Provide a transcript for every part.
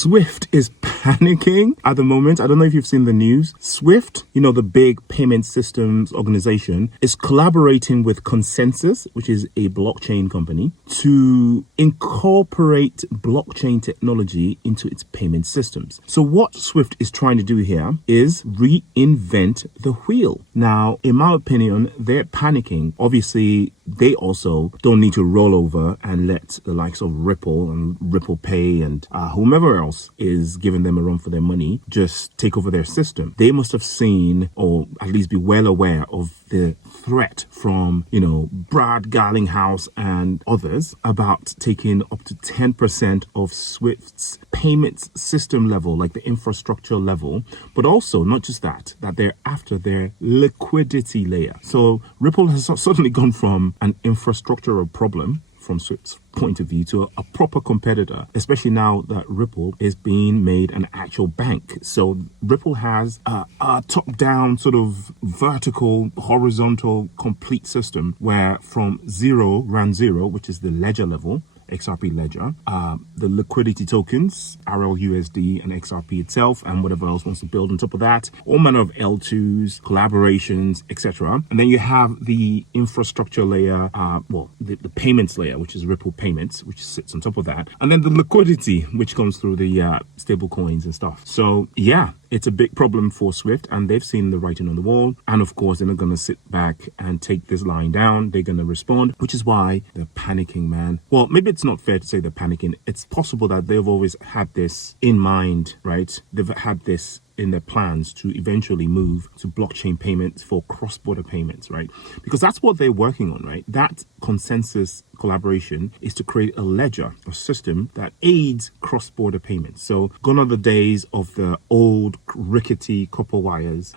Swift is panicking at the moment. I don't know if you've seen the news. Swift, the big payment systems organization, is collaborating with ConsenSys, which is a blockchain company, to incorporate blockchain technology into its payment systems. So what Swift is trying to do here is reinvent the wheel. Now, in my opinion, they're panicking. Obviously, they also don't need to roll over and let the likes of Ripple and Ripple Pay and whomever else is giving them a run for their money just take over their system. They must have seen, or at least be well aware of, the threat from, Brad Garlinghouse and others about taking up to 10% of Swift's payments system level, like the infrastructure level, but also not just that they're after their liquidity layer. So Ripple has suddenly gone from an infrastructural problem from Swift's point of view to a proper competitor, especially now that Ripple is being made an actual bank. So Ripple has a top-down sort of vertical, horizontal, complete system where from round zero, which is the ledger level, XRP ledger, the liquidity tokens, RLUSD and XRP itself, and whatever else wants to build on top of that, all manner of L2s, collaborations, etc. And then you have the infrastructure layer, the payments layer, which is Ripple Payments, which sits on top of that, and then the liquidity, which comes through the stable coins and stuff. So yeah, it's a big problem for Swift, and they've seen the writing on the wall. And of course, they're not going to sit back and take this line down. They're going to respond, which is why they're panicking, man. Well, maybe it's not fair to say they're panicking. It's possible that they've always had this in mind, right? They've had this in their plans to eventually move to blockchain payments for cross-border payments, right? Because that's what they're working on, right? That ConsenSys collaboration is to create a ledger, a system that aids cross-border payments. So gone are the days of the old rickety copper wires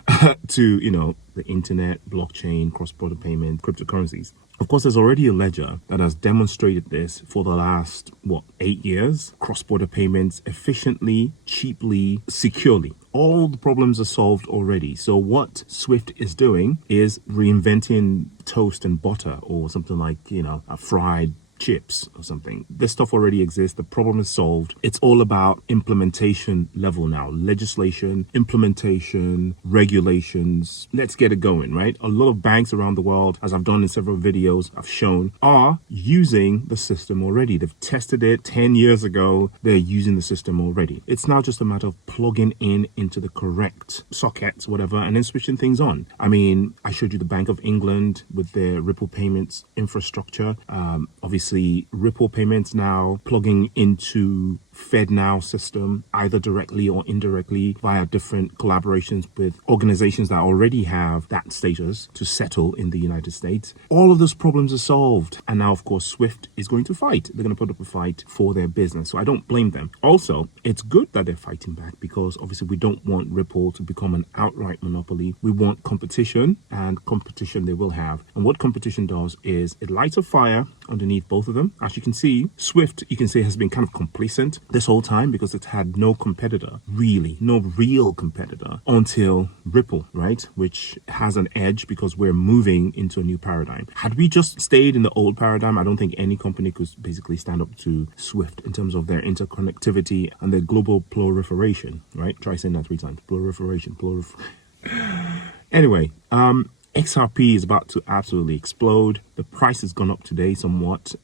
to, the internet, blockchain, cross-border payments, cryptocurrencies. Of course, there's already a ledger that has demonstrated this for the last, 8 years? Cross-border payments efficiently, cheaply, securely. All the problems are solved already. So what Swift is doing is reinventing toast and butter, or something like, a fried chips or something. This stuff already exists. The problem is solved. It's all about implementation level now. Legislation, implementation, regulations. Let's get it going, right? A lot of banks around the world, as I've done in several videos, I've shown, are using the system already. They've tested it 10 years ago. They're using the system already. It's now just a matter of plugging into the correct sockets, whatever, and then switching things on. I mean, I showed you the Bank of England with their Ripple payments infrastructure. Obviously, Ripple payments now plugging into FedNow system, either directly or indirectly via different collaborations with organizations that already have that status to settle in the United States. All of those problems are solved. And now, of course, Swift is going to fight. They're going to put up a fight for their business. So I don't blame them. Also, it's good that they're fighting back, because obviously we don't want Ripple to become an outright monopoly. We want competition, and competition they will have. And what competition does is it lights a fire underneath both of them. As you can see, Swift, you can say, has been kind of complacent this whole time because it's had no competitor, really, no real competitor, until Ripple, right? Which has an edge because we're moving into a new paradigm. Had we just stayed in the old paradigm, I don't think any company could basically stand up to Swift in terms of their interconnectivity and their global proliferation, right? Try saying that 3 times. Proliferation. Anyway, XRP is about to absolutely explode. The price has gone up today somewhat,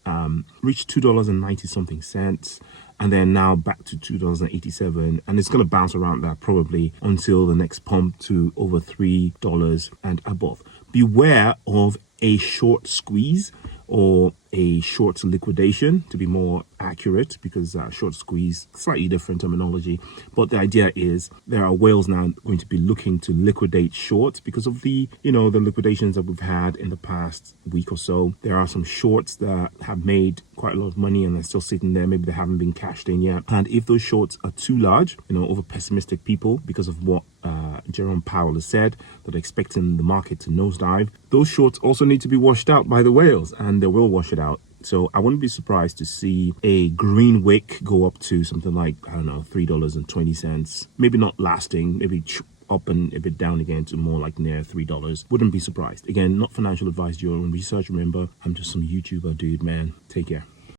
reached $2.90 something cents, and then now back to $2.87, and it's going to bounce around that probably until the next pump to over $3 and above. Beware of a short squeeze, or a short liquidation, to be more accurate, because short squeeze, slightly different terminology. But the idea is there are whales now going to be looking to liquidate shorts because of the, the liquidations that we've had in the past week or so. There are some shorts that have made quite a lot of money and they're still sitting there. Maybe they haven't been cashed in yet. And if those shorts are too large, over pessimistic people, because of what Jerome Powell has said, that they're expecting the market to nosedive, those shorts also need to be washed out by the whales, and they will wash it out. So I wouldn't be surprised to see a green wick go up to something like, I don't know, $3.20. Maybe not lasting, maybe up and a bit down again to more like near $3. Wouldn't be surprised. Again, not financial advice, do your own research. Remember, I'm just some YouTuber dude, man. Take care.